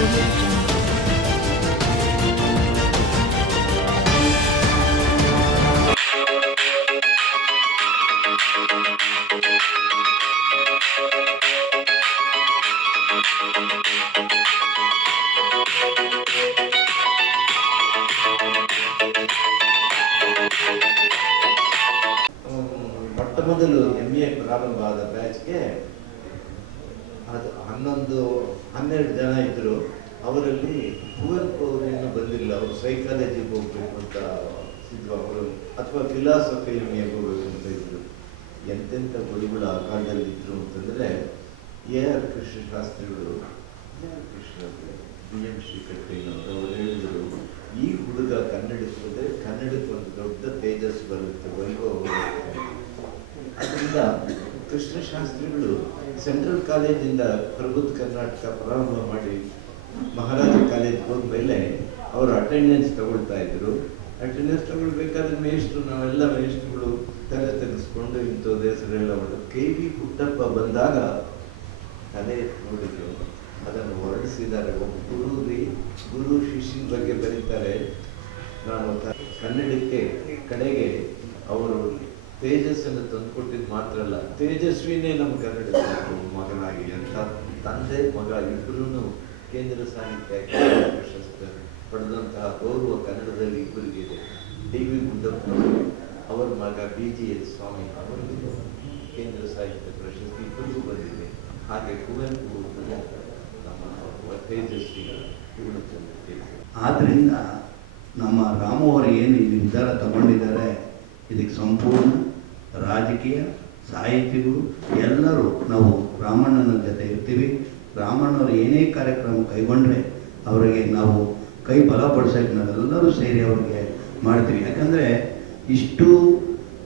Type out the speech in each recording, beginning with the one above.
Audio Jungle. ಮೊಟ್ಟ ಮೊದಲು M A ಪ್ರಾರಂಭ ಆದ ಬ್ಯಾಚ್ಗೆ ಅದು ಹನ್ನೊಂದು, ಹನ್ನೆರಡು ಜನ ಇದ್ದರು ಅವರಲ್ಲಿ ಕುವೆಂಪು ಅವರು ಇನ್ನೂ ಬಂದಿಲ್ಲ. ಅವರು ಸೈಕಾಲಜಿಗೆ ಹೋಗಬೇಕು ಅಂತ ಇದ್ರು ಅವರು. ಅಥವಾ ಫಿಲಾಸಫಿ ಹೋಗಬೇಕು ಅಂತ ಇದ್ರು. ಎಂತೆಂಥ ಗುರುಗಳು ಆ ಕಾಲದಲ್ಲಿ ಇದ್ರು ಅಂತಂದರೆ, ಎ ಆರ್ ಕೃಷ್ಣ ಶಾಸ್ತ್ರಿಗಳು, A R Krishna B M ಶ್ರೀಕಂಠಯ್ಯನವರು ಅವರು ಹೇಳಿದರು, ಈ ಹುಡುಗ ಕನ್ನಡಕ್ಕೆ ಹೋದರೆ ಕನ್ನಡಕ್ಕೆ ಒಂದು ದೊಡ್ಡ ತೇಜಸ್ಸು ಬರುತ್ತೆ ಅದರಿಂದ ಅದರಿಂದ ಕೃಷ್ಣಶಾಸ್ತ್ರಿಗಳು ಸೆಂಟ್ರಲ್ ಕಾಲೇಜಿಂದ ಪ್ರಬುದ್ಧ ಕರ್ನಾಟಕ ಪ್ರಾರಂಭ ಮಾಡಿ ಮಹಾರಾಜ ಕಾಲೇಜ್ಗೆ ಹೋದ್ಮೇಲೆ ಅವರು ಅಟೆಂಡೆನ್ಸ್ ತಗೊಳ್ತಾ ಇದ್ರು. ಅಟೆಂಡೆನ್ಸ್ ತಗೊಳ್ಬೇಕಾದ್ರೆ ಮೇಷ್ಟ್ರು, ನಾವೆಲ್ಲ ಮೇಷ್ಟ್ರುಗಳು ತಲೆ ತೆಗೆಸ್ಕೊಂಡು ಇಂಥದ್ದು ಹೆಸರೆಲ್ಲ ಮಾಡೋದು ಕೆ ವಿ ಪುಟ್ಟಪ್ಪ ಬಂದಾಗ ಅದೇ ನೋಡಿದ್ರು. ಅದನ್ನು ಹೊರಡಿಸಿದ್ದಾರೆ. ಒಬ್ಬ ಗುರು ಗುರು ಶಿಷ್ಯನ ಬಗ್ಗೆ ಬರೀತಾರೆ. ನಾನು ಕನ್ನಡಕ್ಕೆ ಕಡೆಗೆ ಅವರು ತೇಜಸ್ಸನ್ನು ತಂದುಕೊಟ್ಟಿದ್ದು ಮಾತ್ರ ಅಲ್ಲ, ತೇಜಸ್ವಿನೇ ನಮ್ಮ ಕನ್ನಡ ಮಗನಾಗಿ, ಅಂತ ತಂದೆ, ಮಗ ಇಬ್ಬರೂ ಕೇಂದ್ರ ಸಾಹಿತ್ಯ ಪ್ರಶಸ್ತಿ ಪಡೆದಂತಹ ಗೌರವ ಕನ್ನಡದಲ್ಲಿ ಇಬ್ಬರಿಗೆ ಇದೆ. ಡಿ ವಿ ಗುಡ್ಡಪ್ಪನವರು ಅವರ ಮಗ ಬಿ ಜಿ ಎಸ್ ಸ್ವಾಮಿ ಅವರಿಗೂ ಕೇಂದ್ರ ಸಾಹಿತ್ಯ ಪ್ರಶಸ್ತಿ ಇಬ್ಬರಿಗೂ ಬಂದಿದೆ. ಹಾಗೆ ಕುವೆಂಪು ನಮ್ಮ ತೇಜಸ್ವಿ ಆದ್ದರಿಂದ ನಮ್ಮ ರಾಮು ಏನು ಈ ನಿರ್ಧಾರ ತಗೊಂಡಿದ್ದಾರೆ, ಇದಕ್ಕೆ ಸಂಪೂರ್ಣ ರಾಜಕೀಯ, ಸಾಹಿತಿಗಳು ಎಲ್ಲರೂ ನಾವು ರಾಮಣ್ಣನ ಜೊತೆ ಇರ್ತೀವಿ. ರಾಮಣ್ಣವರು ಏನೇ ಕಾರ್ಯಕ್ರಮ ಕೈಗೊಂಡ್ರೆ ಅವರಿಗೆ ನಾವು ಕೈ ಬಲಪಡಿಸೋಕೆ ನಾವೆಲ್ಲರೂ ಸೇರಿ ಅವ್ರಿಗೆ ಮಾಡ್ತೀವಿ. ಯಾಕಂದರೆ ಇಷ್ಟು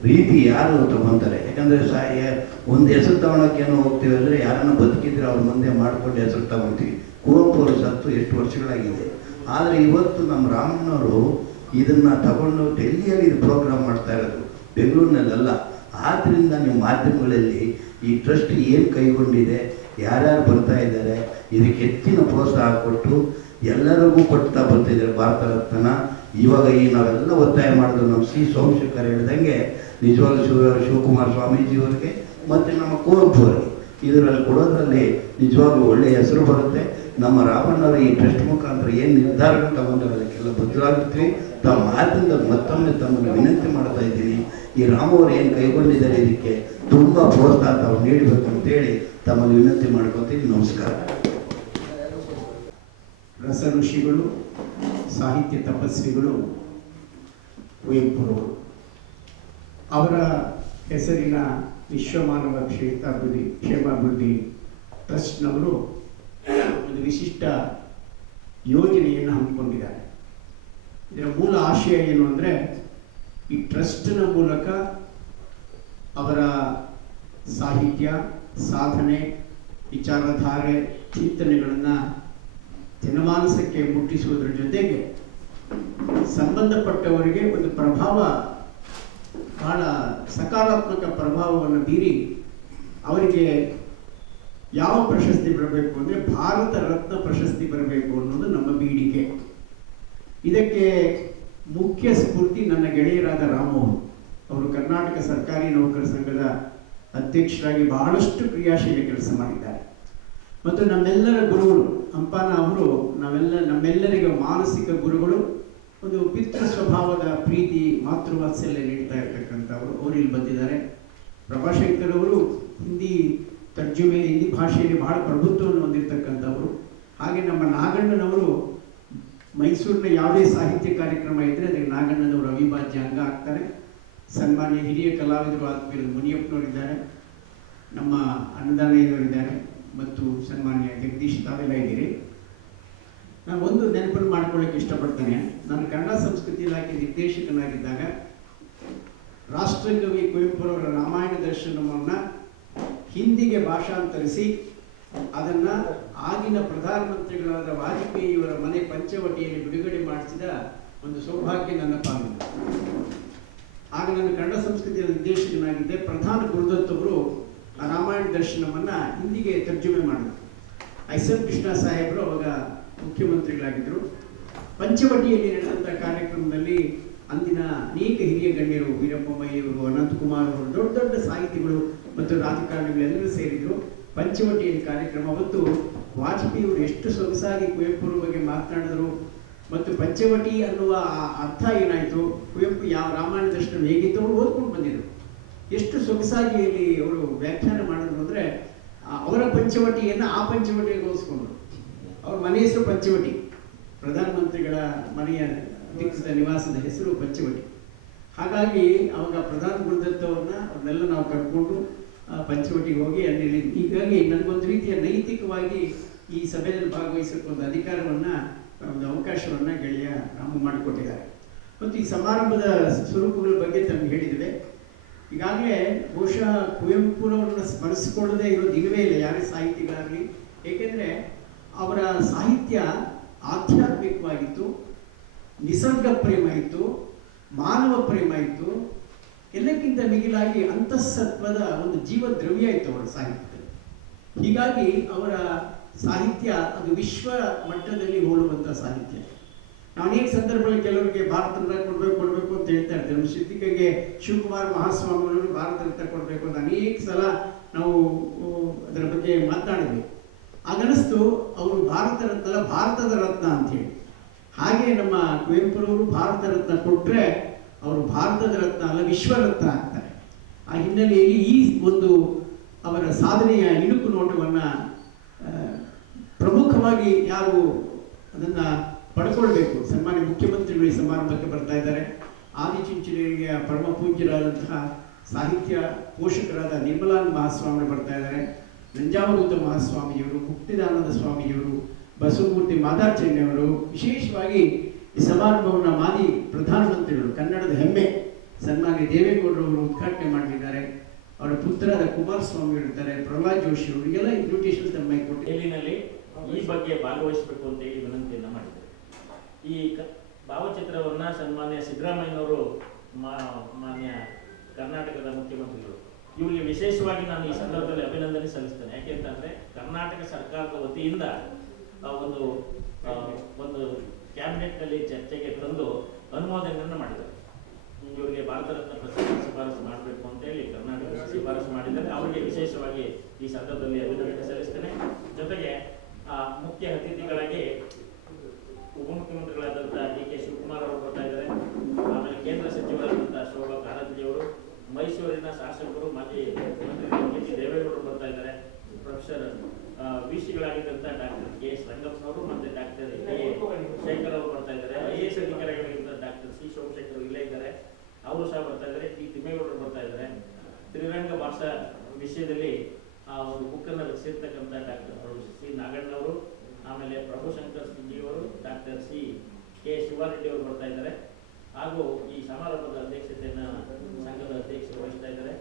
ರೀತಿ ಯಾರು ತಗೊತಾರೆ? ಯಾಕಂದರೆ ಸಾ ಒಂದು ಹೆಸರು ತಗೊಳಕ್ಕೆ ಏನೋ ಹೋಗ್ತೀವಿ ಅಂದರೆ ಯಾರನ್ನ ಬದುಕಿದ್ರೆ ಅವ್ರ ಮುಂದೆ ಮಾಡಿಕೊಂಡು ಹೆಸರು ತಗೊಳ್ತೀವಿ ಕುವೆಂಪು ಅವರು ಸತ್ತು ಎಷ್ಟು ವರ್ಷಗಳಾಗಿದೆ? ಆದರೆ ಇವತ್ತು ನಮ್ಮ ರಾಮಣ್ಣವರು ಇದನ್ನು ತಗೊಂಡು ಡೆಲ್ಲಿಯಲ್ಲಿ ಇದು ಪ್ರೋಗ್ರಾಮ್ ಮಾಡ್ತಾ ಇರೋದು. ಬೆಂಗಳೂರಿನಲ್ಲ ಆದ್ದರಿಂದ ನೀವು ಮಾಧ್ಯಮಗಳಲ್ಲಿ ಈ ಟ್ರಸ್ಟ್ ಏನು ಕೈಗೊಂಡಿದೆ, ಯಾರ್ಯಾರು ಬರ್ತಾ ಇದ್ದಾರೆ, ಇದಕ್ಕೆ ಹೆಚ್ಚಿನ ಪ್ರೋತ್ಸಾಹ ಕೊಟ್ಟು ಎಲ್ಲರಿಗೂ ಕೊಡ್ತಾ ಬರ್ತಿದ್ದಾರೆ ಭಾರತ ರತ್ನ. ಇವಾಗ ಈ ನಾವೆಲ್ಲ ಒತ್ತಾಯ ಮಾಡಿದ್ರು ನಮ್ಮ ಸಿ ಸೋಮಶೇಖರ್ ಹೇಳ್ದಂಗೆ, ನಿಜವಾಗ್ಲೂ ಶಿವ ಶಿವಕುಮಾರ್ ಸ್ವಾಮೀಜಿಯವರಿಗೆ ಮತ್ತು ನಮ್ಮ ಕುವೆಂಪು ಅವರಿಗೆ. ಇದರಲ್ಲಿ ಕೊಡೋದ್ರಲ್ಲಿ ನಿಜವಾಗ್ಲೂ ಒಳ್ಳೆಯ ಹೆಸರು ಬರುತ್ತೆ. ನಮ್ಮ ರಾಮಣ್ಣವರು ಈ ಟ್ರಸ್ಟ್ ಮುಖಾಂತರ ಏನು ನಿರ್ಧಾರ ತಗೊಂಡ್ರೆ ಅದಕ್ಕೆಲ್ಲ ಬದಲಾಗುತ್ತೀವಿ ತಮ್ಮ ಮಾತಿಂದ ಮತ್ತೊಮ್ಮೆ ತಮ್ಮನ್ನು ವಿನಂತಿ ಮಾಡ್ತಾ ಇದ್ದೀನಿ. ಈ ರಾಮವರು ಏನು ಕೈಗೊಂಡಿದ್ದಾರೆ ಇದಕ್ಕೆ ತುಂಬ ಪ್ರೋತ್ಸಾಹ ತಾವು ನೀಡಬೇಕು ಅಂತೇಳಿ ತಮ್ಮಲ್ಲಿ ವಿನಂತಿ ಮಾಡ್ಕೊತೀನಿ. ನಮಸ್ಕಾರ. ರಸ ಋಷಿಗಳು ಸಾಹಿತ್ಯ ತಪಸ್ವಿಗಳು, ಕುವೆಂಪುರವರು. ಅವರ ಹೆಸರಿನ ವಿಶ್ವಮಾನವ ಕ್ಷೇಮಾಭಿವೃದ್ಧಿ ಕ್ಷೇಮಾಭಿವೃದ್ಧಿ ಟ್ರಸ್ಟ್ನವರು ಒಂದು ವಿಶಿಷ್ಟ ಯೋಜನೆಯನ್ನು ಹಮ್ಮಿಕೊಂಡಿದ್ದಾರೆ. ಇದರ ಮೂಲ ಆಶಯ ಏನು ಅಂದರೆ ಈ ಟ್ರಸ್ಟ್ನ ಮೂಲಕ ಅವರ ಸಾಹಿತ್ಯ, ಸಾಧನೆ, ವಿಚಾರಧಾರೆ, ಚಿಂತನೆಗಳನ್ನು ಜನಮಾನಸಕ್ಕೆ ಮುಟ್ಟಿಸುವುದರ ಜೊತೆಗೆ ಸಂಬಂಧಪಟ್ಟವರಿಗೆ ಒಂದು ಪ್ರಭಾವ, ಬಹಳ ಸಕಾರಾತ್ಮಕ ಪ್ರಭಾವವನ್ನು ಬೀರಿ ಅವರಿಗೆ ಯಾವ ಪ್ರಶಸ್ತಿ ಬರಬೇಕು ಅಂದರೆ ಭಾರತ ರತ್ನ ಪ್ರಶಸ್ತಿ ಬರಬೇಕು ಅನ್ನೋದು ನಮ್ಮ ಬೇಡಿಕೆ. ಇದಕ್ಕೆ ಮುಖ್ಯ ಸ್ಫೂರ್ತಿ ನನ್ನ ಗೆಳೆಯರಾದ ರಾಮು ಅವರು. ಅವರು ಕರ್ನಾಟಕ ಸರ್ಕಾರಿ ನೌಕರ ಸಂಘದ ಅಧ್ಯಕ್ಷರಾಗಿ ಬಹಳಷ್ಟು ಕ್ರಿಯಾಶೀಲ ಕೆಲಸ ಮಾಡಿದ್ದಾರೆ. ಮತ್ತು ನಮ್ಮೆಲ್ಲರ ಗುರುಗಳು ಅಂಪಾನ ಅವರು ನಾವೆಲ್ಲ, ನಮ್ಮೆಲ್ಲರಿಗೆ ಮಾನಸಿಕ ಗುರುಗಳು, ಒಂದು ಪಿತೃ ಸ್ವಭಾವದ ಪ್ರೀತಿ, ಮಾತೃವಾತ್ಸಲ್ಯ ನೀಡ್ತಾ ಇರ್ತಕ್ಕಂಥವ್ರು ಅವರು ಇಲ್ಲಿ ಬಂದಿದ್ದಾರೆ. ಪ್ರಭಾಶಂಕರ್ ಅವರು ಹಿಂದಿ ತರ್ಜುಮೆ, ಹಿಂದಿ ಭಾಷೆಯಲ್ಲಿ ಬಹಳ ಪ್ರಭುತ್ವವನ್ನು ಹೊಂದಿರತಕ್ಕಂಥವ್ರು. ಹಾಗೆ ನಮ್ಮ ನಾಗಣ್ಣನವರು ಮೈಸೂರಿನ ಯಾವುದೇ ಸಾಹಿತ್ಯ ಕಾರ್ಯಕ್ರಮ ಇದ್ದರೆ ಅದಕ್ಕೆ ನಾಗಣ್ಣನವರು ಅವಿಭಾಜ್ಯ ಅಂಗ ಆಗ್ತಾರೆ ಸನ್ಮಾನ್ಯ ಹಿರಿಯ ಕಲಾವಿದರು ಆದ್ಮೇಲೆ ಮುನಿಯಪ್ಪನವರಿದ್ದಾರೆ. ನಮ್ಮ ಅನ್ನದಾನಯ್ಯನವರಿದ್ದಾರೆ ಮತ್ತು ಸನ್ಮಾನ್ಯ ಜಗದೀಶ್ ತಾವೆಲ್ಲ ಇದ್ದೀರಿ. ನಾನು ಒಂದು ನೆನಪನ್ನು ಮಾಡ್ಕೊಳ್ಳೋಕೆ ಇಷ್ಟಪಡ್ತೇನೆ. ನಾನು ಕನ್ನಡ ಸಂಸ್ಕೃತಿ ಇಲಾಖೆ ನಿರ್ದೇಶಕನಾಗಿದ್ದಾಗ ರಾಷ್ಟ್ರಕವಿ ಕುವೆಂಪುರವರ ರಾಮಾಯಣ ದರ್ಶನವನ್ನು ಹಿಂದಿಗೆ ಭಾಷಾಂತರಿಸಿ ಅದನ್ನು ಆಗಿನ ಪ್ರಧಾನಮಂತ್ರಿಗಳಾದ ವಾಜಪೇಯಿಯವರ ಮನೆ ಪಂಚವಟಿಯಲ್ಲಿ ಬಿಡುಗಡೆ ಮಾಡಿಸಿದ ಒಂದು ಸೌಭಾಗ್ಯ ನನ್ನ ಪಾಲಿದೆ ಆಗ ನನ್ನ ಕನ್ನಡ ಸಂಸ್ಕೃತಿಯ ನಿರ್ದೇಶಕನಾಗಿದ್ದೆ ಪ್ರಧಾನ ಗುರುದತ್ ಅವರು ರಾಮಾಯಣ ದರ್ಶನವನ್ನ ಹಿಂದಿಗೆ ತರ್ಜುಮೆ ಮಾಡಿದ್ರು. ಎಂ ಕೃಷ್ಣ ಸಾಹೇಬರು ಅವಾಗ ಮುಖ್ಯಮಂತ್ರಿಗಳಾಗಿದ್ದರು ಪಂಚವಟಿಯಲ್ಲಿ ನಡೆದಂಥ ಕಾರ್ಯಕ್ರಮದಲ್ಲಿ ಅಂದಿನ ಅನೇಕ ಹಿರಿಯ ಗಣ್ಯರು ವೀರಪ್ಪ ಮೊಯ್ಲಿಯವರು ಅನಂತಕುಮಾರ್ ಅವರು, ದೊಡ್ಡ ದೊಡ್ಡ ಸಾಹಿತಿಗಳು ಮತ್ತು ರಾಜಕಾರಣಿಗಳೆಲ್ಲರೂ ಸೇರಿದ್ರು. ಪಂಚವಟಿಯಲ್ಲಿ ಕಾರ್ಯಕ್ರಮ ಅವತ್ತು ವಾಜಪೇಯಿಯವರು ಎಷ್ಟು ಸೊಗಸಾಗಿ ಕುವೆಂಪುರ ಬಗ್ಗೆ ಮಾತನಾಡಿದ್ರು ಮತ್ತು ಪಂಚವಟಿ ಅನ್ನುವ ಅರ್ಥ ಏನಾಯಿತು? ಕುವೆಂಪು ಯಾವ ರಾಮಾಯಣ ದರ್ಶನ ಹೇಗಿತ್ತು ಅವರು ಓದ್ಕೊಂಡು ಬಂದಿದ್ರು. ಎಷ್ಟು ಸೊಗಸಾಗಿ ಇಲ್ಲಿ ಅವರು ವ್ಯಾಖ್ಯಾನ ಮಾಡಿದ್ರು ಅಂದರೆ ಅವರ ಪಂಚವಟಿಯನ್ನು ಆ ಪಂಚವಟಿಗೆ ಹೋಲಿಸ್ಕೊಂಡ್ರು ಅವ್ರ ಮನೆ ಹೆಸರು ಪಂಚವಟಿ. ಪ್ರಧಾನಮಂತ್ರಿಗಳ ಮನೆಯ ಅಧಿಕೃತ ನಿವಾಸದ ಹೆಸರು ಪಂಚವಟಿ. ಹಾಗಾಗಿ ಅವಾಗ ಪ್ರಧಾನ ಗುರುದತ್ ಅವನ್ನೆಲ್ಲ ಅವ್ರನ್ನೆಲ್ಲ ನಾವು ಕರ್ಕೊಂಡು ಪಂಚವಟಿಗೆ ಹೋಗಿ ಅಲ್ಲಿ. ಹೀಗಾಗಿ ನನಗೊಂದು ರೀತಿಯ ನೈತಿಕವಾಗಿ ಈ ಸಭೆಯಲ್ಲಿ ಭಾಗವಹಿಸಕ್ಕೆ ಒಂದು ಅಧಿಕಾರವನ್ನು, ಒಂದು ಅವಕಾಶವನ್ನು ಗೆಳೆಯ ರಾಮು ಮಾಡಿಕೊಟ್ಟಿದ್ದಾರೆ ಮತ್ತು ಈ ಸಮಾರಂಭದ ಸ್ವರೂಪಗಳ ಬಗ್ಗೆ ತಮ್ಗೆ ಹೇಳಿದ್ದೇವೆ ಈಗಾಗಲೇ ಬಹುಶಃ ಕುವೆಂಪುರವ್ರನ್ನ ಸ್ಮರಿಸಿಕೊಳ್ಳದೆ ಇರೋ ದಿನವೇ ಇಲ್ಲ, ಯಾರೇ ಸಾಹಿತಿಗಳಾಗಲಿ ಏಕೆಂದರೆ ಅವರ ಸಾಹಿತ್ಯ ಆಧ್ಯಾತ್ಮಿಕವಾಗಿತ್ತು, ನಿಸರ್ಗ ಪ್ರೇಮ ಇತ್ತು, ಮಾನವ ಪ್ರೇಮ ಇತ್ತು ಎಲ್ಲಕ್ಕಿಂತ ಮಿಗಿಲಾಗಿ ಅಂತಃಸತ್ವದ ಒಂದು ಜೀವ ದ್ರವ್ಯ ಇತ್ತು ಅವರ ಸಾಹಿತ್ಯದಲ್ಲಿ. ಹೀಗಾಗಿ ಅವರ ಸಾಹಿತ್ಯ ಅದು ವಿಶ್ವ ಮಟ್ಟದಲ್ಲಿ ಹೋಲುವಂಥ ಸಾಹಿತ್ಯ. ಅನೇಕ ಸಂದರ್ಭಗಳಲ್ಲಿ ಕೆಲವರಿಗೆ ಭಾರತ ರತ್ನ ಕೊಡಬೇಕು ಕೊಡಬೇಕು ಅಂತ ಹೇಳ್ತಾ ಇರ್ತೇವೆ ನಮ್ಮ ಶಿದ್ದಿಕೆಗೆ ಶಿವಕುಮಾರ್ ಮಹಾಸ್ವಾಮಿಯವರು ಭಾರತ ರತ್ನ ಕೊಡಬೇಕು ಅಂತ ಅನೇಕ ಸಲ ನಾವು ಅದರ ಬಗ್ಗೆ ಮಾತಾಡಿದ್ವಿ. ಆಗನಿಸ್ತು ಅವರು ಭಾರತ ರತ್ನ, ಭಾರತದ ರತ್ನ ಅಂತ ಹೇಳಿ. ಹಾಗೆ ನಮ್ಮ ಕುವೆಂಪುರವರು ಭಾರತ ರತ್ನ ಕೊಟ್ಟರೆ ಅವರು ಭಾರತದ ರತ್ನ ಅಲ್ಲ ವಿಶ್ವರತ್ನ ಆಗ್ತಾರೆ. ಆ ಹಿನ್ನೆಲೆಯಲ್ಲಿ ಈ ಒಂದು ಅವರ ಸಾಧನೆಯ ಇಣುಕು ನೋಟವನ್ನು ಪ್ರಮುಖವಾಗಿ ಯಾರು ಅದನ್ನು ಪಡ್ಕೊಳ್ಬೇಕು. ಸನ್ಮಾನ್ಯ ಮುಖ್ಯಮಂತ್ರಿಗಳು ಈ ಸಮಾರಂಭಕ್ಕೆ ಬರ್ತಾ ಇದ್ದಾರೆ. ಆದಿಚುಂಚನಗಿರಿಯ ಪರಮ ಪೂಜ್ಯರಾದಂತಹ ಸಾಹಿತ್ಯ ಪೋಷಕರಾದ ನಿರ್ಮಲಾನಂದ ಮಹಾಸ್ವಾಮಿಗಳು ಬರ್ತಾ ಇದ್ದಾರೆ. ನಂಜಾವಧೂತ ಮಹಾಸ್ವಾಮಿಯವರು, ಮುಕ್ತಿದಾನಂದ ಸ್ವಾಮಿಯವರು ಬಸವಮೂರ್ತಿ ಮಾದಾಚಾರ್ಯವರು ವಿಶೇಷವಾಗಿ ಈ ಸಮಾರಂಭವನ್ನು ಮಾದಿ ಪ್ರಧಾನಮಂತ್ರಿಗಳು, ಕನ್ನಡದ ಹೆಮ್ಮೆ ಸನ್ಮಾನ್ಯ ದೇವೇಗೌಡರವರು ಉದ್ಘಾಟನೆ ಮಾಡಲಿದ್ದಾರೆ ಅವರ ಪುತ್ರರಾದ ಕುಮಾರಸ್ವಾಮಿ ಇರ್ತಾರೆ ಪ್ರಹ್ಲಾದ್ ಜೋಶಿ ಅವರಿಗೆಲ್ಲ ಇನ್ವಿಟೇಷನ್ ತಮ್ಮ ಕೊಟ್ಟಿನಲ್ಲಿ ಕೊಟ್ಟು ಈ ಬಗ್ಗೆ ಭಾಗವಹಿಸಬೇಕು ಅಂತ ಹೇಳಿ ವಿನಂತಿಯನ್ನು ಮಾಡಿದ್ದಾರೆ. ಈ ಭಾವಚಿತ್ರವನ್ನ ಸನ್ಮಾನ್ಯ ಸಿದ್ದರಾಮಯ್ಯನವರು ಮಾನ್ಯ ಕರ್ನಾಟಕದ ಮುಖ್ಯಮಂತ್ರಿಗಳು. ಇವರಿಗೆ ವಿಶೇಷವಾಗಿ ನಾನು ಈ ಸಂದರ್ಭದಲ್ಲಿ ಅಭಿನಂದನೆ ಸಲ್ಲಿಸ್ತೇನೆ. ಯಾಕೆಂತಂದ್ರೆ ಕರ್ನಾಟಕ ಸರ್ಕಾರದ ವತಿಯಿಂದ ಒಂದು ಒಂದು ಕ್ಯಾಬಿನೆಟ್ನಲ್ಲಿ ಚರ್ಚೆಗೆ ತಂದು ಅನುಮೋದನೆಯನ್ನು ಮಾಡಿದರು ಇವರಿಗೆ ಭಾರತ ರತ್ನ ಪ್ರಶಸ್ತಿ ಶಿಫಾರಸು ಮಾಡಬೇಕು ಅಂತ ಹೇಳಿ ಕರ್ನಾಟಕ ಶಿಫಾರಸು ಮಾಡಿದ್ದಾರೆ. ಅವರಿಗೆ ವಿಶೇಷವಾಗಿ ಈ ಸಂದರ್ಭದಲ್ಲಿ ಅಭಿನಂದನೆ ಸಲ್ಲಿಸ್ತೇನೆ. ಜೊತೆಗೆ ಆ, ಮುಖ್ಯ ಅತಿಥಿಗಳಾಗಿ ಉಪಮುಖ್ಯಮಂತ್ರಿಗಳಾದಂಥ ಡಿ ಕೆ ಶಿವಕುಮಾರ್ ಅವರು ಬರ್ತಾ ಇದ್ದಾರೆ. ಆಮೇಲೆ ಕೇಂದ್ರ ಸಚಿವರಾದಂಥ ಶೋಭಾ ಕಾರಂಜಿ ಅವರು ಮೈಸೂರಿನ ಶಾಸಕರು ಮಾಜಿ ಮುಖ್ಯಮಂತ್ರಿ ದೇವೇಗೌಡರು ಬರ್ತಾ ಇದ್ದಾರೆ. ಪ್ರೊಫೆಸರ್ ವಿಸಿಗಳಾಗಿದ್ದಂತಹ ಡಾಕ್ಟರ್ ಕೆ ಎಸ್ ರಂಗಪ್ಪನವರು ಮತ್ತೆ ಡಾಕ್ಟರ್ ಎ ಶೇಖರ್ ಅವರು ಬರ್ತಾ ಇದ್ದಾರೆ. ಐ ಎಸ್ ಅಧಿಕಾರಿಗಳಾಗಿದ್ದ ಡಾಕ್ಟರ್ ಸಿ ಸೋಮಶೇಖರ್ ಇಲ್ಲೇ ಇದ್ದಾರೆ. ಅವರು ಸಹ ಬರ್ತಾ ಇದ್ದಾರೆ. ಟಿ ತಿಮ್ಮೇಗೌಡರು ಬರ್ತಾ ಇದ್ದಾರೆ. ತ್ರಿರಂಗ ಭಾಷ ವಿಷಯದಲ್ಲಿ ಆ ಒಂದು ಬುಕ್ ಅನ್ನು ರಚಿಸಿರ್ತಕ್ಕಂಥ ಡಾಕ್ಟರ್ ಸಿ ನಾಗಣ್ಣವರು ಆಮೇಲೆ ಪ್ರಭುಶಂಕರ್ ಸಿಂಗಿ ಅವರು ಡಾಕ್ಟರ್ ಸಿ ಕೆ ಶಿವಾರೆಡ್ಡಿ ಅವರು ಬರ್ತಾ ಇದ್ದಾರೆ. ಹಾಗೂ ಈ ಸಮಾರಂಭದ ಅಧ್ಯಕ್ಷತೆಯನ್ನ ಸಂಘದ ಅಧ್ಯಕ್ಷರು ವಹಿಸ್ತಾ ಇದ್ದಾರೆ.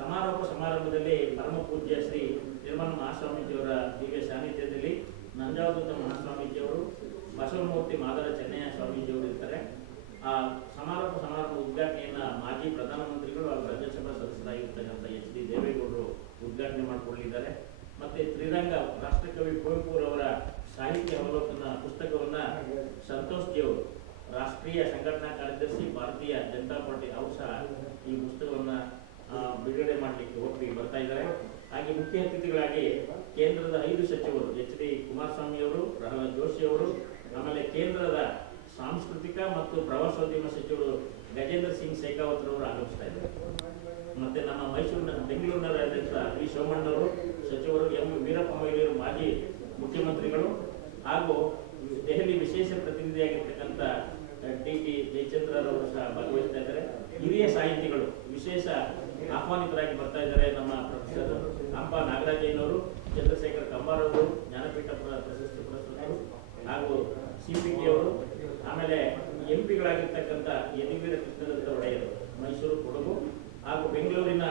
ಸಮಾರೋಪ ಸಮಾರಂಭದಲ್ಲಿ ಪರಮ ಪೂಜ್ಯ ಶ್ರೀ ನಿರ್ಮಲ ಮಹಾಸ್ವಾಮೀಜಿಯವರ ದಿವ್ಯ ಸಾನ್ನಿಧ್ಯದಲ್ಲಿ ನಂಜಾವಧೂತ ಮಹಾಸ್ವಾಮೀಜಿಯವರು ಬಸವಮೂರ್ತಿ ಮಾದರ ಚೆನ್ನಯ್ಯ ಸ್ವಾಮೀಜಿಯವರು ಇರ್ತಾರೆ ಆ ಸಮಾರೋಪ ಸಮಾರಂಭ ಉದ್ಘಾಟನೆಯನ್ನ ಮಾಜಿ ಪ್ರಧಾನಮಂತ್ರಿಗಳು ಹಾಗೂ ರಾಜ್ಯಸಭಾ ಸದಸ್ಯರಾಗಿರ್ತಕ್ಕಂಥ ಎಚ್ ಡಿ ದೇವೇಗೌಡರು ಉದ್ಘಾಟನೆ ಮಾಡಿಕೊಳ್ಳಿದ್ದಾರೆ ಮತ್ತೆ ತ್ರಿರಂಗ ರಾಷ್ಟ್ರಕವಿ ಕುವೆಂಪುರವರ ಸಾಹಿತ್ಯ ಅವಲೋಕನ ಪುಸ್ತಕವನ್ನ ಸಂತೋಷ್ ಅವರು, ರಾಷ್ಟ್ರೀಯ ಸಂಘಟನಾ ಕಾರ್ಯದರ್ಶಿ ಭಾರತೀಯ ಜನತಾ ಪಾರ್ಟಿ ಅವರು ಸಹ ಈ ಪುಸ್ತಕವನ್ನ ಬಿಡುಗಡೆ ಮಾಡಲಿಕ್ಕೆ ಒಪ್ಪಿ ಬರ್ತಾ ಇದ್ದಾರೆ. ಹಾಗೆ ಮುಖ್ಯ ಅತಿಥಿಗಳಾಗಿ ಕೇಂದ್ರದ ಐದು ಸಚಿವರು ಎಚ್ ಡಿ ಕುಮಾರಸ್ವಾಮಿ ಅವರು ಪ್ರಹ್ಲಾದ್ ಜೋಶಿ ಅವರು ಆಮೇಲೆ ಕೇಂದ್ರದ ಸಾಂಸ್ಕೃತಿಕ ಮತ್ತು ಪ್ರವಾಸೋದ್ಯಮ ಸಚಿವರು ಗಜೇಂದ್ರ ಸಿಂಗ್ ಶೇಖಾವತ್ ಅವರು ಆಗಮಿಸ್ತಾ ಇದ್ದಾರೆ. ಮತ್ತೆ ನಮ್ಮ ಮೈಸೂರಿನ ಬೆಂಗಳೂರಿನ ಅಧ್ಯಕ್ಷ ವಿ ಸೋಮಣ್ಣವರು, ಸಚಿವರು ಎಂ ವೀರಪ್ಪ ಮೊಯ್ಲಿಯವರು ಮಾಜಿ ಮುಖ್ಯಮಂತ್ರಿಗಳು ಹಾಗೂ ದೆಹಲಿ ವಿಶೇಷ ಪ್ರತಿನಿಧಿಯಾಗಿರ್ತಕ್ಕಂಥ ಡಿ ಟಿ ಜಯಚಂದ್ರರವರು ಸಹ ಭಾಗವಹಿಸ್ತಾ ಇದ್ದಾರೆ. ಹಿರಿಯ ಸಾಹಿತಿಗಳು ವಿಶೇಷ ಆಹ್ವಾನಿತರಾಗಿ ಬರ್ತಾ ಇದ್ದಾರೆ ನಮ್ಮ ಪ್ರೊಫೆಸರ್ ಅಂಬ ನಾಗರಾಜಯ್ಯನವರು ಚಂದ್ರಶೇಖರ್ ಕಂಬಾರ್ ಅವರು ಜ್ಞಾನಪೀಠ ಪ್ರ- ಪ್ರಶಸ್ತಿ ಪುರಸ್ಕೃತರು ಹಾಗೂ ಸಿ ಪಿ ಟಿ ಅವರು ಆಮೇಲೆ ಎಂ ಪಿಗಳಾಗಿರ್ತಕ್ಕಂಥ ಯದುವೀರ ಕೃಷ್ಣದತ್ತ ಒಡೆಯರು ಮೈಸೂರು ಕೊಡಗು ಹಾಗೂ ಬೆಂಗಳೂರಿನ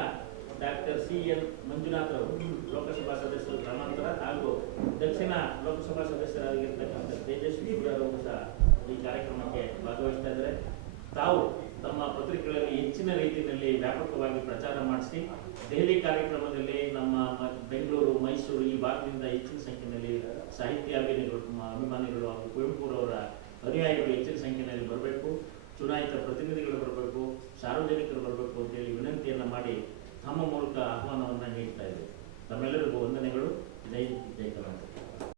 ಡಾಕ್ಟರ್ ಸಿ ಎನ್ ಮಂಜುನಾಥ್ ಅವರು, ಲೋಕಸಭಾ ಸದಸ್ಯರು ಗ್ರಾಮಾಂತರ ಹಾಗೂ ದಕ್ಷಿಣ ಲೋಕಸಭಾ ಸದಸ್ಯರಾಗಿರ್ತಕ್ಕಂಥ ತೇಜಸ್ವಿ ಅವರು ಸಹ ಈ ಕಾರ್ಯಕ್ರಮಕ್ಕೆ ಭಾಗವಹಿಸ್ತಾ ಇದ್ದಾರೆ. ತಾವು ತಮ್ಮ ಪತ್ರಿಕೆಗಳಲ್ಲಿ ಹೆಚ್ಚಿನ ರೀತಿಯಲ್ಲಿ ವ್ಯಾಪಕವಾಗಿ ಪ್ರಚಾರ ಮಾಡಿಸಿ, ದೆಹಲಿ ಕಾರ್ಯಕ್ರಮದಲ್ಲಿ ನಮ್ಮ ಬೆಂಗಳೂರು, ಮೈಸೂರು ಈ ಭಾಗದಿಂದ ಹೆಚ್ಚಿನ ಸಂಖ್ಯೆಯಲ್ಲಿ ಸಾಹಿತ್ಯ ಅಭಿಮಾನಿಗಳು ಮ- ಅಭಿಮಾನಿಗಳು ಹಾಗೂ ಕುವೆಂಪುರವರ ಅನುಯಾಯಿಗಳು ಹೆಚ್ಚಿನ ಸಂಖ್ಯೆಯಲ್ಲಿ ಬರಬೇಕು. ಚುನಾಯಿತ ಪ್ರತಿನಿಧಿಗಳು ಬರಬೇಕು, ಸಾರ್ವಜನಿಕರು ಬರಬೇಕು ಅಂತೇಳಿ ವಿನಂತಿಯನ್ನ ಮಾಡಿ ತಮ್ಮ ಮೂಲಕ ಆಹ್ವಾನವನ್ನು ನೀಡ್ತಾ ಇದೆ ತಮ್ಮೆಲ್ಲರಿಗೂ ವಂದನೆಗಳು. ಜೈ ಜೈ ಕರ್ನಾಟಕ.